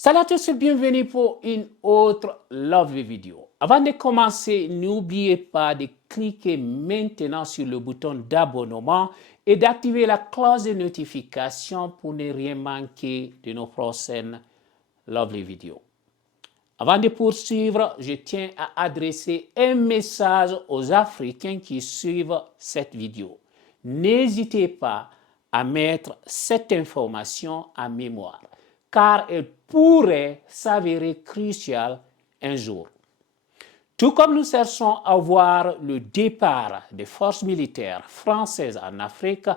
Salut à tous et bienvenue pour une autre lovely vidéo. Avant de commencer, n'oubliez pas de cliquer maintenant sur le bouton d'abonnement et d'activer la cloche de notification pour ne rien manquer de nos prochaines lovely vidéos. Avant de poursuivre, je tiens à adresser un message aux Africains qui suivent cette vidéo. N'hésitez pas à mettre cette information en mémoire, car elle pourrait s'avérer cruciale un jour. Tout comme nous cherchons à voir le départ des forces militaires françaises en Afrique,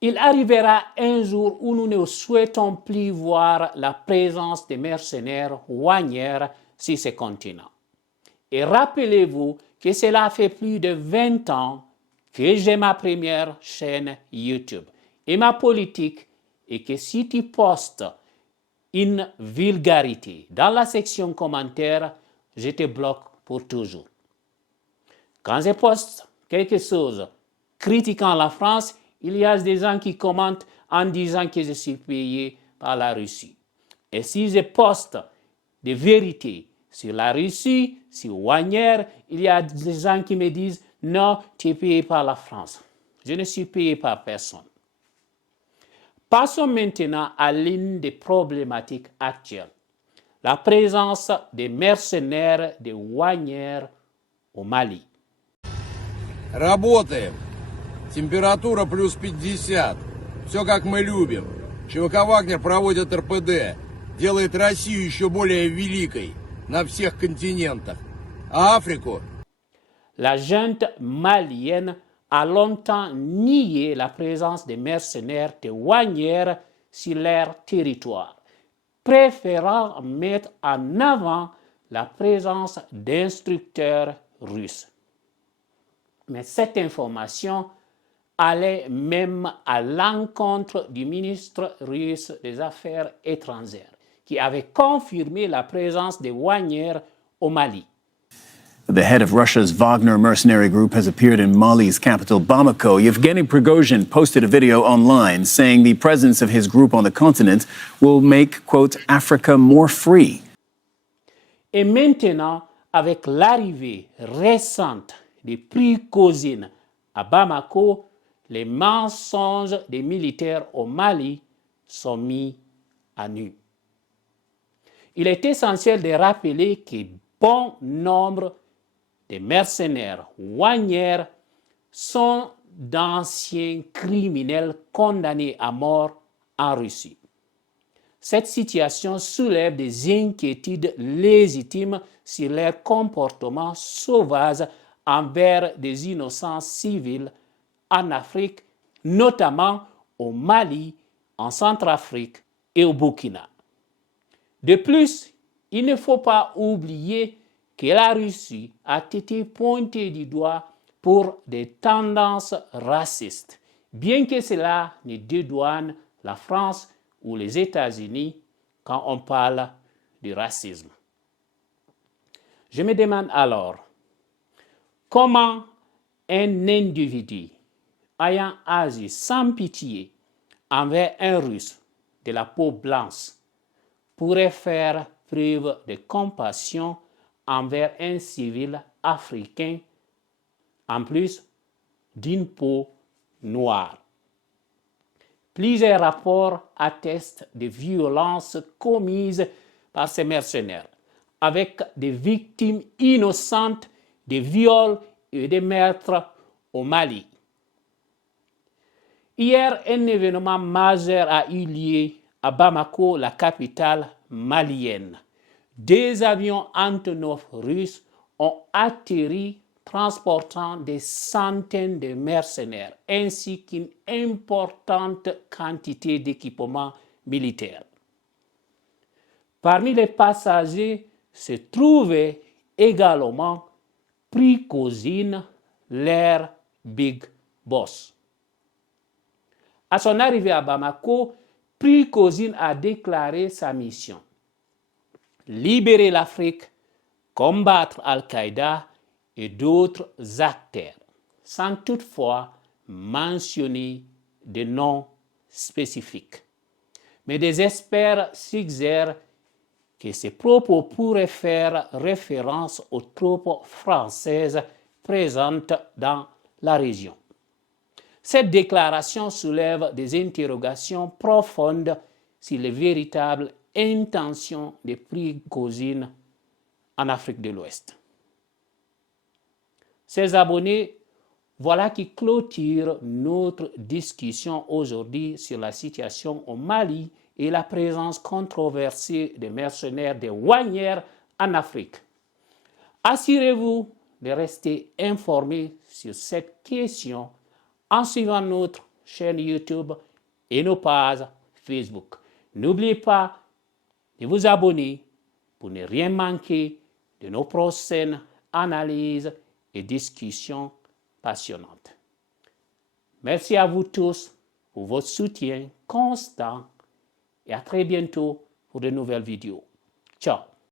il arrivera un jour où nous ne souhaitons plus voir la présence des mercenaires douaniers sur ce continent. Et rappelez-vous que cela fait plus de 20 ans que j'ai ma première chaîne YouTube. Et ma politique est que si tu postes une vulgarité dans la section commentaires, je te bloque pour toujours. Quand je poste quelque chose critiquant la France, il y a des gens qui commentent en disant que je suis payé par la Russie. Et si je poste des vérités sur la Russie, sur Wagner, il y a des gens qui me disent « Non, tu es payé par la France ». Je ne suis payé par personne. Passons maintenant à l'une des problématiques actuelles, la présence des mercenaires de Wagner au Mali. Работаем. Температура плюс 50. Все как мы любим. ЧВК «Вагнер» проводит РПД. Делает Россию еще более великой на всех континентах. А Африку... La junte malienne a longtemps nié la présence des mercenaires de Wagner sur leur territoire, préférant mettre en avant la présence d'instructeurs russes. Mais cette information allait même à l'encontre du ministre russe des Affaires étrangères, qui avait confirmé la présence de Wagner au Mali. The head of Russia's Wagner mercenary group has appeared in Mali's capital, Bamako. Yevgeny Prigozhin posted a video online saying the presence of his group on the continent will make, quote, Africa more free. Et maintenant, avec l'arrivée récente de Prigozhin à Bamako, les mensonges des militaires au Mali sont mis à nu. Il est essentiel de rappeler que bon nombre de mercenaires Wagner sont d'anciens criminels condamnés à mort en Russie. Cette situation soulève des inquiétudes légitimes sur leur comportement sauvage envers des innocents civils en Afrique, notamment au Mali, en Centrafrique et au Burkina. De plus, il ne faut pas oublier que la Russie a été pointée du doigt pour des tendances racistes, bien que cela ne dédouane la France ou les États-Unis quand on parle du racisme. Je me demande alors, comment un individu ayant agi sans pitié envers un Russe de la peau blanche pourrait faire preuve de compassion envers un civil africain, en plus d'une peau noire. Plusieurs rapports attestent des violences commises par ces mercenaires, avec des victimes innocentes de viols et de meurtres au Mali. Hier, un événement majeur a eu lieu à Bamako, la capitale malienne. Des avions Antonov russes ont atterri transportant des centaines de mercenaires ainsi qu'une importante quantité d'équipements militaires. Parmi les passagers se trouvait également Prigozhin, leur big boss. À son arrivée à Bamako, Prigozhin a déclaré sa mission: libérer l'Afrique, combattre Al-Qaïda et d'autres acteurs, sans toutefois mentionner de noms spécifiques. Mais des experts suggèrent que ces propos pourraient faire référence aux troupes françaises présentes dans la région. Cette déclaration soulève des interrogations profondes sur les véritables intentions des Prigozhin en Afrique de l'Ouest. Chers abonnés, voilà qui clôture notre discussion aujourd'hui sur la situation au Mali et la présence controversée des mercenaires des Wagner en Afrique. Assurez-vous de rester informés sur cette question en suivant notre chaîne YouTube et nos pages Facebook. N'oubliez pas de vous abonner pour ne rien manquer de nos prochaines analyses et discussions passionnantes. Merci à vous tous pour votre soutien constant et à très bientôt pour de nouvelles vidéos. Ciao.